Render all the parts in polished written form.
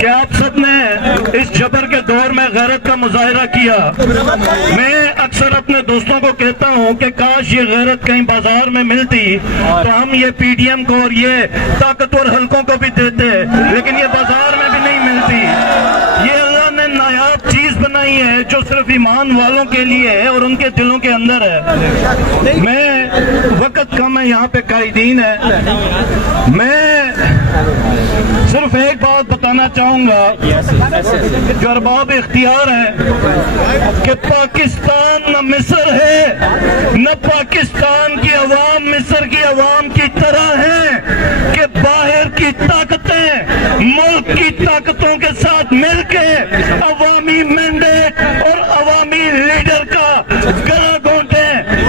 कि आप सब ने इस जबर के दौर में गैरत का मुजाहिरा किया। मैं अक्सर अपने दोस्तों को कहता हूं कि काश ये गैरत कहीं बाजार में मिलती तो हम ये पीडीएम को और ये ताकतवर हलकों को भी देते, लेकिन ये बाजार में भी नहीं मिलती। ये अल्लाह ने नायाब चीज बनाई है जो सिर्फ ईमान वालों के लिए है और उनके दिलों के अंदर है। मैं वक्त कम है, यहाँ पे कायदीन है, मैं सिर्फ एक बात बताना चाहूंगा जो अरबाब इख्तियार है कि पाकिस्तान न मिस्र है, न पाकिस्तान की अवाम मिस्र की अवाम की तरह है कि बाहर की ताकतें मुल्क की ताकतों के साथ मिलकर अवामी मैंडेट और अवामी लीडर का गला घोंटे।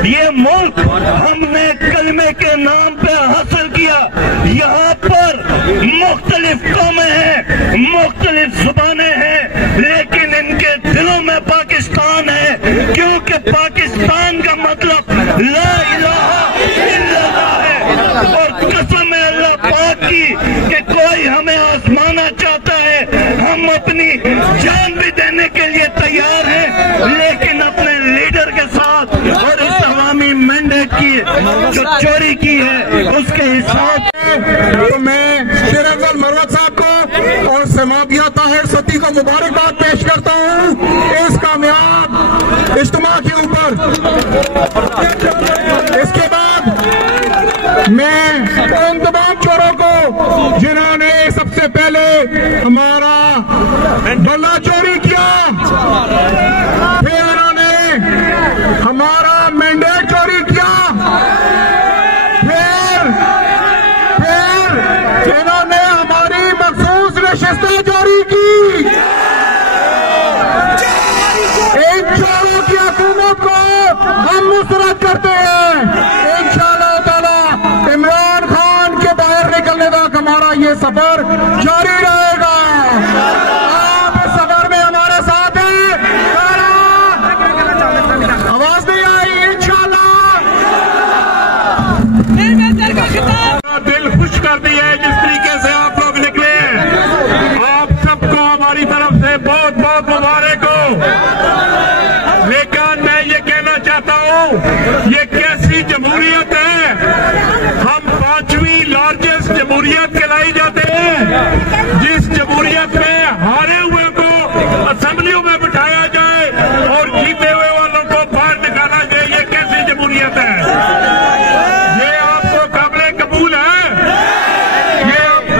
ये मुल्क हमने कलमे के नाम पे हासिल किया। यहाँ पर मुख्तलिफ कौमें हैं, मुख्तलिफ जुबानें हैं, लेकिन इनके दिलों में पाकिस्तान है, क्योंकि पाकिस्तान का मतलब ला इलाहा इल्लल्लाह है। और कसम है अल्लाह पाक की कि कोई हमें आजमाना चाहता है, हम अपनी जान भी देने के लिए तैयार हैं, लेकिन अपने लीडर के साथ और इस अवामी मैंडेट की जो चोरी की है उसके हिसाब। तो मैं शेर अफजल मरवत साहब को और समाबिया ताहिर सती को मुबारकबाद पेश करता हूँ इस कामयाब इज्तिमा के ऊपर। इसके बाद मैं उन तमाम चोरों को जिन्होंने सबसे पहले हमारा डल्ला चोरी किया, फिर उन्होंने हमारा मैंडेट चोरी किया, इन्होंने हमारी मखसूस नशिस्तें चोरी की। इन चोरों की हुकूमत को हम मुस्तरद करते हैं। इंशाअल्लाह ताला इमरान खान के बाहर निकलने तक हमारा ये सफर जारी रहेगा। आप इस सफर में हमारे साथ हैं। आवाज नहीं आई? इंशाअल्लाह दिल खुश कर दिया है जिस तरीके से आप लोग निकले हैं। आप सबको हमारी तरफ से बहुत बहुत मुबारक हो। लेकिन मैं ये कहना चाहता हूँ ये कैसी जमहूरियत है। हम 5वीं लार्जेस्ट जमहूरियत कहलाई जाते हैं, जिस जमहूरियत में हारे हुए को असेंबलियों में बिठाया जाए और जीते हुए वालों को बाहर निकाला जाए। ये कैसी जमहूरियत है? ये आपको काबिल कबूल है?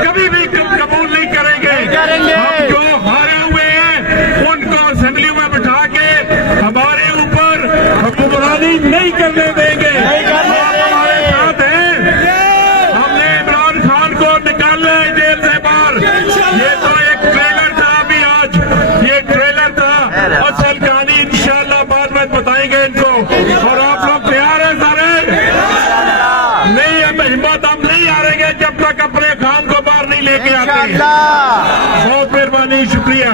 कभी भी कबूल नहीं करेंगे। हम जो हारे हुए हैं उनको असेंबली में बिठा के हमारे ऊपर हुक्मरानी नहीं करने देंगे। आप हमारे साथ हैं। हमने इमरान खान को निकालना है जेल से बाहर। ये तो एक ट्रेलर था, अभी आज ये ट्रेलर था, असल कहानी इंशाअल्लाह बाद में बताएंगे इनको। और आप लोग तैयार हैं सारे? नहीं है हिम्मत, हम नहीं हारेंगे जब तक अपने खान को बाहर नहीं लेके आते। बहुत मेहरबानी, शुक्रिया।